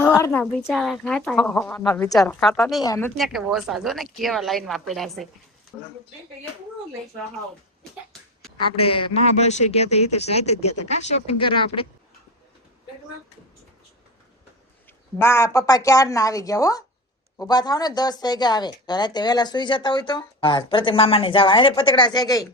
હવારના બિચારા ખાતા હવારના બિચારા ખાતા નહીં અને ત્યાં કે ઓસા જો ને કેવા લાઈનમાં પડ્યા છે. આપણે મહાબળેશ્વર ગયા હતા એ તો સાઈડ જ ગયા હતા કા શોપિંગ કરવા આપણે. બા પપ્પા ક્યાર ના આવી ગયા હો. ઉભા થાવ ને 10 વાગ્યા આવે રાતે વહેલા સુઈ જતા હોય તો. હા પ્રતિક મામા ને જવા અરે પતકડા છે ગઈ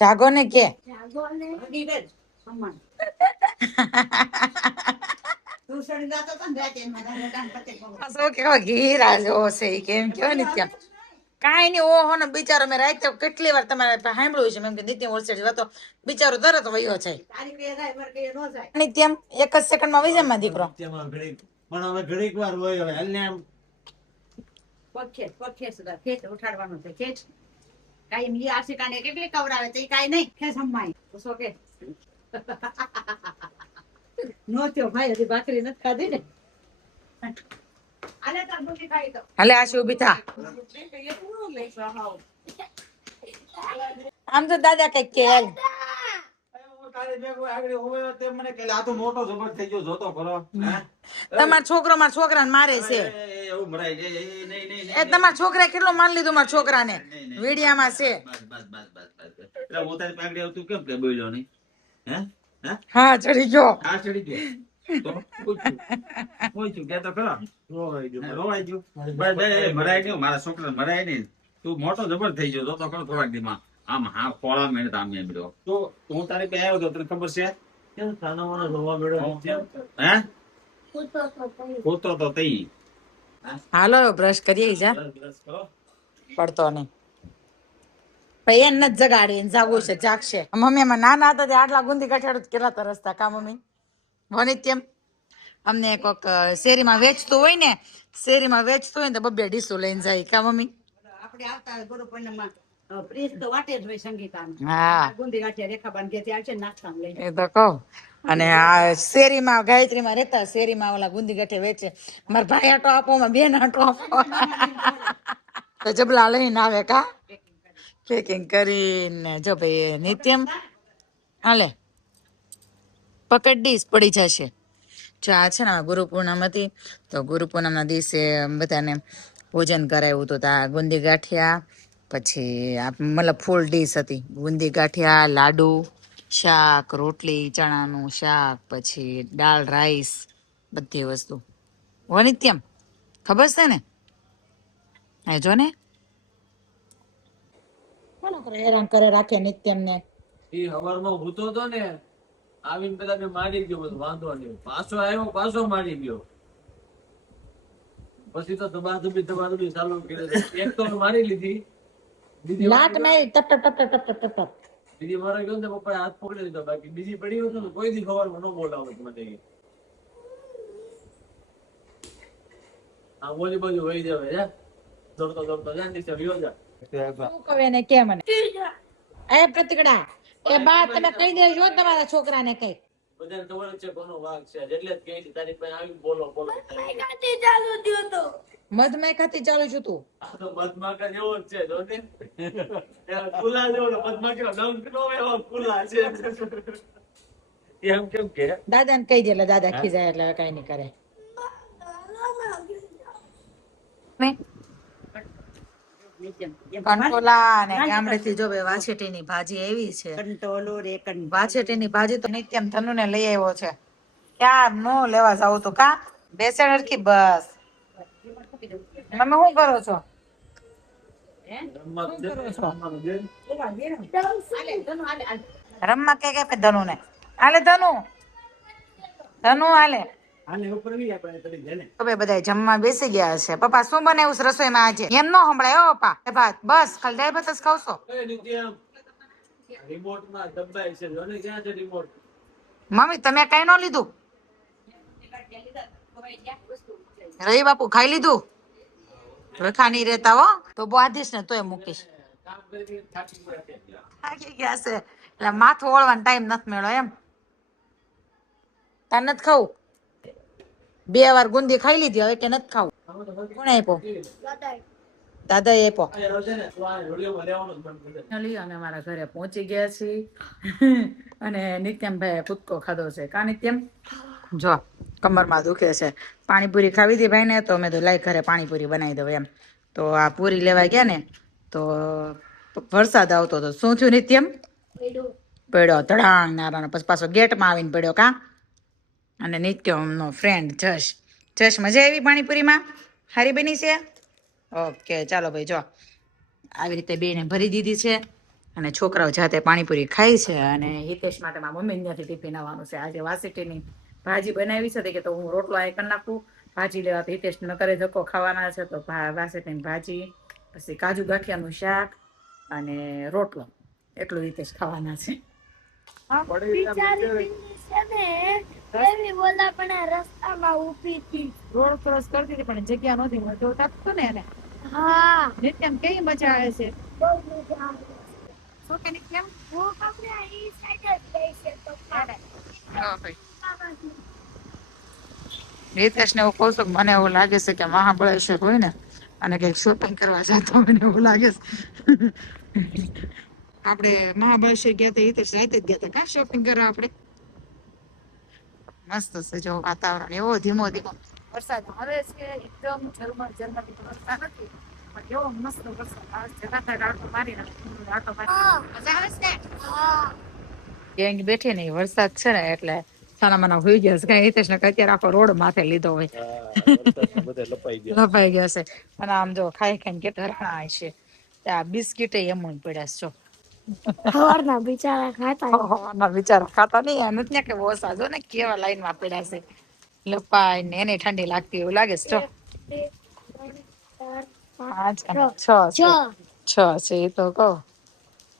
જાગો ને કે ઘીરા જો છે કેમ કયો ને ત્યાં કાઈ નઈ ઓહો ને બિચારો મેં રાતે કેટલી વાર તમારે સાંભળ્યું છે મેં કે નિત્ય હોલસેલ હતો બિચારો તરત વયો છે નિત્યમ એક જ સેકન્ડ માં વહી જાય માં દીકરો પણ હવે ઘડીક વાર વયો હાલ ને પગ ખેંચ ઉઠાડવાનું છે ખેંચ કાઈ મી આશિકાને કેટલી કવડાવે તો કાઈ નહીં ખેંચ હમાય તો કે નો થયો ભાઈ હજી ભાખરી નથી ખાધી ને હાલે આશી ઉભી થા આમ તો દાદા કઈક કે તમારા છોકરો મારા છોકરાને મારે છે એ તમારા છોકરા કેટલો માન લીધું મારા છોકરાને વીડિયામાં છે હા ચડી ગયો તો પૂછ્યું કે તો ખરા રોવાઈ ગયું મરાય ગયો મારા છોકરા મરાય નહીં તું મોટો જબર થઈ ગયો તો ખરો થોડાક દીમાં આમ હા ખોળા મેં આમ એમ રહ્યો તો હું તારી પાસે આવ્યો તો તને ખબર છે કેમ ખાનામાં રોવા મેળ્યો હે પોતો તો તઈ હાલો બ્રશ કરીએ જા પડતો નહીં ભાઈ એને જ જગાડી એને જાગવું છે જાગશે મમ્મી એમાં નાના હતા ત્યાં આટલા ગુંદી કાઠાડું કેટલા તરસતા કા મમ્મી વનિત્યમ અમને કોક શેરીમાં વેચતું હોય ને શેરીમાં વેચતું હોય ને તો બબ્બે ડીસું લઈને જાય કા મમ્મી આપણે આવતા ગુરુ પૂર્ણિમા પ્રીત તો વાટે જ હોય સંગીતાનું હા ગુંદી ગાંઠિયા રેખાબાન કે ત્યાં છે નાસ્તા લઈને એ તો કહું અને આ શેરીમાં ગાયત્રીમાં રહેતા શેરીમાં ઓલા ગુંદી ગાંઠિયા વેચે મારા ભાઈ આટો આપો માં બેન આટો આપો તો જબલા લઈને આવે કા પેકિંગ કરીને જો ભાઈ નિત્યમ હાલે પકડ ડીશ પડી જશે જો આ છે ને ગુરુ પૂર્ણિમા હતી તો ગુરુ પૂર્ણિમાના દિવસે બધાને ભોજન કરાવ્યું હતું ત્યાં ગુંદી ગાંઠિયા પછી મતલબ ફૂલ ડીશ હતી ગુંદી ગાંઠિયા લાડુ શાક રોટલી ચણાનું શાક પછી દાળ રાઈસ બધી વસ્તુ વનિત્યમ ખબર છે ને એ જો ને હેરાન કરે રાખે નિત્યમ ને એ હવારમાં ભૂતો હતો ને આવીને પેલા મેં મારી ગયો બધું વાંધો નહીં પાછો આવ્યો પાછો મારી ગયો પછી તો દબાદબી ચાલુ કરી એક તો મારી લીધી બીજી લાત મારી ટપ ટપ ટપ ટપ ટપ ટપ બીજી મારો ગયો ને પપ્પાએ હાથ પકડી લીધો બાકી બીજી પડી હોત ને કોઈ દી ખબરમાં ન બોલાવત મને આ બોલી બાજુ વહી જાવે હે દોડતો દોડતો જા નીચે વ્યો જા શું કહે ને કે મને એ પ્રતિકડા એ બા તમે કહી દેજો તમારા છોકરાને કઈ બધાને ખબર છે કોનો વાગ છે એટલે જ કહી તારી પાસે આવી બોલો બોલો ખાતી ચાલુ થયો તો મધમાઈ ખાતી ચાલુ છું તું આ તો મધમાખા જેવો જ છે જો ને કુલા જેવો મધમાખા ડંક નો એવો કુલા છે એમ કેમ કે દાદાને કહી દે એટલે દાદા ખીજાય એટલે કઈ નહીં કરે કંટોલા અને ગામડેથી જો બે વાછેટીની ભાજી એવી છે કંટોલો રે વાછેટીની ભાજી તો નિત્યમ ધનુને લઈ આવ્યો છે ક્યાં નો લેવા જાવ તો કા બેસણ હરખી બસ મમ્મી શું કરો છો રમવા કે ધનુ ને હાલે ધનુ ધનુ હાલે બધા જમવા બેસી ગયા છે પપ્પા શું બનાવ્યું છે રસોઈમાં આજે એમ નો સંભળાય હો પપ્પા ભાત બસ ખાલી દાળ ભાત જ ખાવશો મમ્મી તમે કઈ નો લીધું રવિ બાપુ ખાઈ લીધું રખા નહીં રહેતા હો તો બાંધીશ ને તોય મૂકીશ થાકી ગયા છે એટલે માથું ઓળવાનો ટાઈમ નથી મળ્યો એમ તાર નથી ખાવું 2 વાર ગુંદી ખાઈ લીધી હવે કે નથી ખાવું કોણ આપ્યો દાદા એ પો અને અમારા ઘરે પહોંચી ગયા છીએ અને નિત્યમભાઈ કૂદકો ખાધો છે કા નિત્યમ જો કમરમાં દુખે છે પાણીપુરી ખાવી હતી ભાઈ ને તો મેં તો લાઈ ઘરે પાણીપુરી બનાવી દઉં એમ તો આ પૂરી લેવા ગયા ને તો વરસાદ આવતો હતો શું થયું નિત્યમ પડ્યો ધડાંગ નારાનો પછી પાછો ગેટમાં આવીને પડ્યો કા અને નિત્યમનો ફ્રેન્ડ જશ મજા આવી પાણીપુરીમાં હારી બની છે ઓકે ચાલો ભાઈ જો આવી રીતે બેને ભરી દીધી છે અને છોકરાઓ જાતે પાણીપુરી ખાય છે અને હિતેશ માટે મારા મમ્મી ત્યાંથી ટિફિન આવવાનું છે આજે વાસીટીની ભાજી બનાવી છે કે તો હું રોટલો આ કરી નાખું ભાજી લેવા તો હિતેશ ન કરે ધક્કો ખાવાના છે તો વાસીટીની ભાજી પછી કાજુ ગાંઠિયાનું શાક અને રોટલો એટલું હિતેશ ખાવાના છે રસ્તામાં ઊભી હતી રોડ ક્રોસ કરતી હતી પણ જગ્યા નહોતી મળતી તાપતો ને એને હા નિત્યમ કેવી મજા આવે છે બહુ મજા આવે શું કે નિત્યમ હું કપડે ઈ સાઈડ જ ગઈ છે તો હિતેશ ને એવું કહું છું મને એવું લાગે છે કે મહાબળેશ્વર હોય ને અને કઈક શોપિંગ કરવા જતો હોય ને એવું લાગે છે આપણે મહાબળેશ્વર ગયા હતા હિતેશ રાતે જ ગયા હતા કા શોપિંગ કરવા આપણે મસ્ત છે જો વાતાવરણ એવો ધીમો ધીમો વરસાદ આવે છે એકદમ ઝરમર ઝરમર વરસાદ નથી પણ એવો મસ્ત વરસાદ આવે છે જતા આટો મારી આટો મારી મજા આવે છે ગેંગ બેઠી ને વરસાદ છે ને એટલે સાના માના હોઈ ગયા છે કઈ હિતેશ ને અત્યારે આખો રોડ માથે લીધો હોય લપાઈ ગયા છે અને આમ જો ખાઈ ખાઈને કેટલા હરણા છે ત્યાં બિસ્કીટ એમ જ પડ્યા છે જો સવારના બિચારા ખાતા બિચારા ખાતા નહીં એમ જ ને કે ઓસા જો ને કેવા લાઈન માં પડ્યા છે લપાઈ ને એને ઠંડી લાગતી એવું લાગે છે છ છે એ તો કહો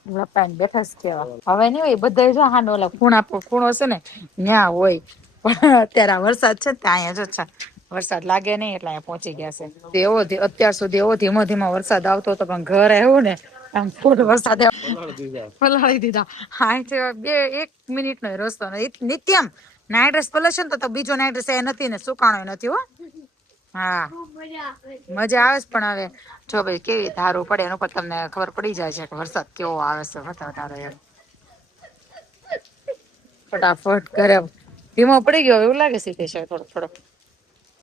લપાઈને બેઠા છે કેવા હવે નહીં હોય બધા જો હા ઓલા ખૂણો છે ને ત્યાં હોય પણ અત્યારે આ વરસાદ છે ને અહીંયા જો છે વરસાદ લાગે નહીં એટલે અહીંયા પહોંચી ગયા છે એવો અત્યાર સુધી એવો ધીમો ધીમો વરસાદ આવતો હતો પણ ઘર આવ્યો ને આમ ફૂલ વરસાદ પલાળી દીધા હા બે 1 મિનિટ નો રસ્તો નિત્યમ નાઇટ ડ્રેસ પલે છે ને તો બીજો નાઇટ ડ્રેસ એ નથી ને સુકાણો નથી હો હા મજા આવે છે પણ હવે જો ભાઈ કેવી ધારું પડે એનું પર તમને ખબર પડી જાય છે કે વરસાદ કેવો આવે છે વધારે એમ ફટાફટ ઘરે ધીમો પડી ગયો એવું લાગે છે થોડો થોડો